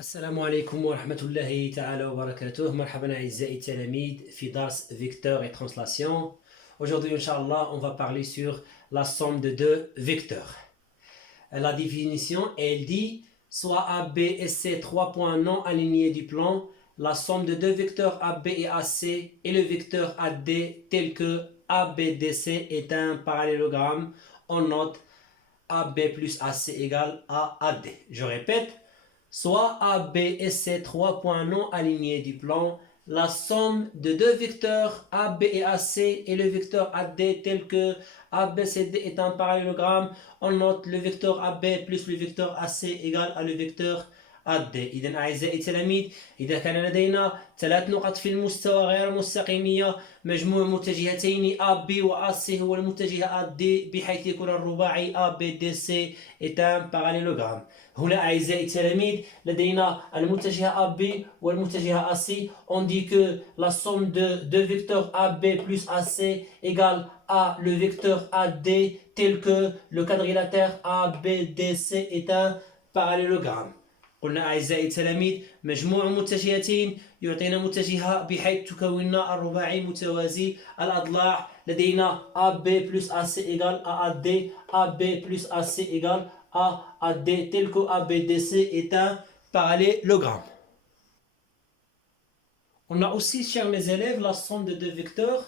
السلام عليكم ورحمة الله تعالى وبركاته. مرحبا أعزائي التلاميذ في درس Vecteurs et Translation. Aujourd'hui, Inch'Allah, on va parler sur la somme de deux vecteurs. La définition, elle dit soit AB et C, trois points non alignés du plan, la somme de deux vecteurs AB et AC et le vecteur AD tel que ABDC est un parallélogramme. On note AB plus AC égale à AD. Je répète, soit AB et C, trois points non alignés du plan, la somme de deux vecteurs AB et AC et le vecteur AD tel que ABCD est un parallélogramme. On note le vecteur AB plus le vecteur AC égale à le vecteur AD. إذا أعزائي التلاميذ، إذا كان لدينا ثلاث نقط في المستوى غير مستقيمية، مجموع متجهتين AB و AC هو المتجه AD، بحيث يكون الرباعي ABDC est un parallélogramme. هنا أعزائي التلاميذ لدينا المتجه AB والمتجه AC. On dit que la somme de deux vecteurs AB plus AC égale à le vecteur AD tel que le quadrilatère ABDC est un parallélogramme. قلنا أعزائي التلاميذ مجموع متجهتين يعطينا متجهة بحيث تكوننا الرباعي متوازي الأضلاع. لدينا AB plus AC égale à AD, AB plus AC égale à AD tel que ABDC est un parallélogramme. On a aussi, chers mes élèves, la somme de deux vecteurs,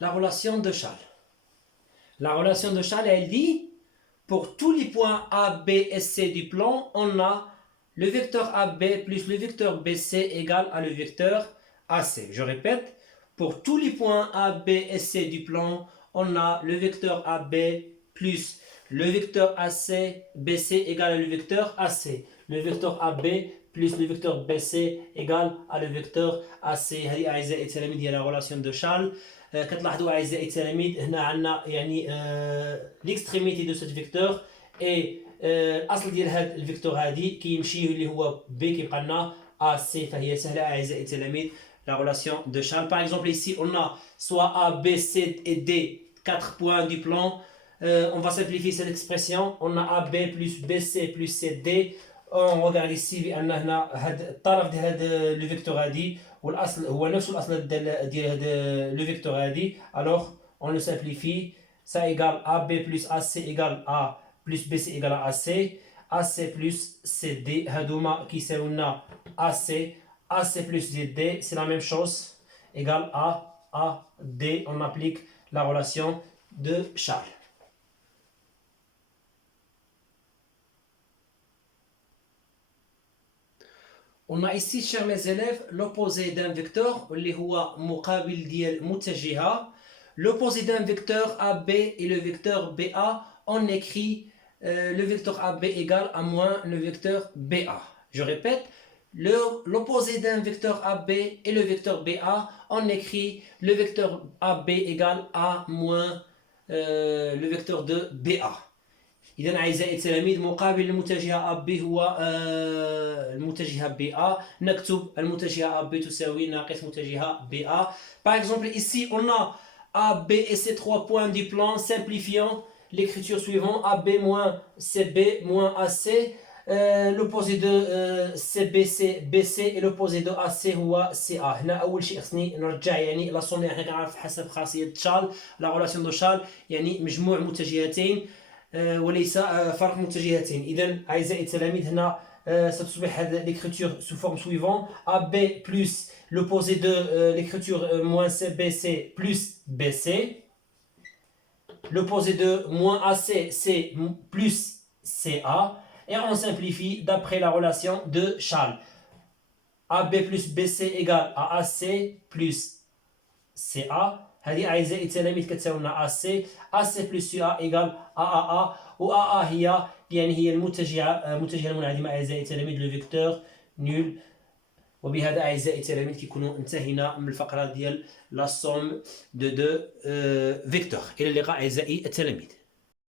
la relation de Charles. La relation de Charles, elle dit pour tous les points A, B et C du plan, on a le vecteur AB plus le vecteur BC égale à le vecteur AC. Je répète, pour tous les points A, B et C du plan, on a le vecteur AB plus le vecteur AC, BC égale à le vecteur AC. Le vecteur AB plus le vecteur BC égale à le vecteur AC. هذه أعزائي التلاميذ هي la relation de Charles. كتلاحظوا أعزائي التلاميذ هنا عندنا يعني l'extrémité de cet vecteur et الأصل ديال هذا الفيكتور هذه كيمشي اللي هو B كيبقى لنا AC. فهي سهلة أعزائي التلاميذ la relation de Charles. Par exemple ici on a soit A, B, C et D, 4 points du plan. On va simplifier cette expression. On a AB plus BC plus CD. On regarde ici بأن هنا هذا الطرف ديال هذا لو فيكتور هذه والاصل هو نفس الاصل ديال هذا لو فيكتور هذه. Alors on le simplifie. Ça égale AB plus AC égale A plus BC égale à AC. AC plus CD هذوما كيساوي لنا AC. AC plus CD c'est la même chose égale à AD. On applique la relation de Charles. On a ici, chers mes élèves, l'opposé d'un vecteur اللي هو مقابل ديال متجهة. L'opposé d'un vecteur AB et le vecteur BA, on écrit le vecteur AB égale à moins le vecteur BA. Je répète, l'opposé d'un vecteur AB et le vecteur BA, on écrit le vecteur AB égale à moins le vecteur de BA. إذا أعزائي التلاميذ مقابل المتجهة AB هو المتجهة BA. نكتب المتجهة AB تساوي ناقص متجهة BA. Par exemple ici on a AB et ces trois points du plan. Simplifiant l'écriture suivante: AB moins CB moins AC. L'opposé de CBC BC et l'opposé de AC هو CA. هنا أول شيء خصني نرجع يعني لا صوم اللي حنا كنعرف حسب خاصية شارل لا relation de Charles يعني مجموع متجهتين وليس فرق متجهتين. إذا أعزائي التلاميذ هنا ستصبح هذه l'écriture sous forme suivante: AB plus l'opposé de l'écriture moins CBC plus BC. L'opposé de moins AC c'est plus CA. Et on simplifie d'après la relation de Charles. AB plus BC égale à AC plus CA. هذه أعزائي التلاميذ كتساوي لنا AC. AC plus CA égale AAA. و AA هي المتجهة المنعدمة أعزائي التلاميذ لو فيكتور نول. وبهذا أعزائي التلاميذ كيكونوا انتهينا من الفقرة ديال لا سوم دو فيكتور. إلى اللقاء أعزائي التلاميذ.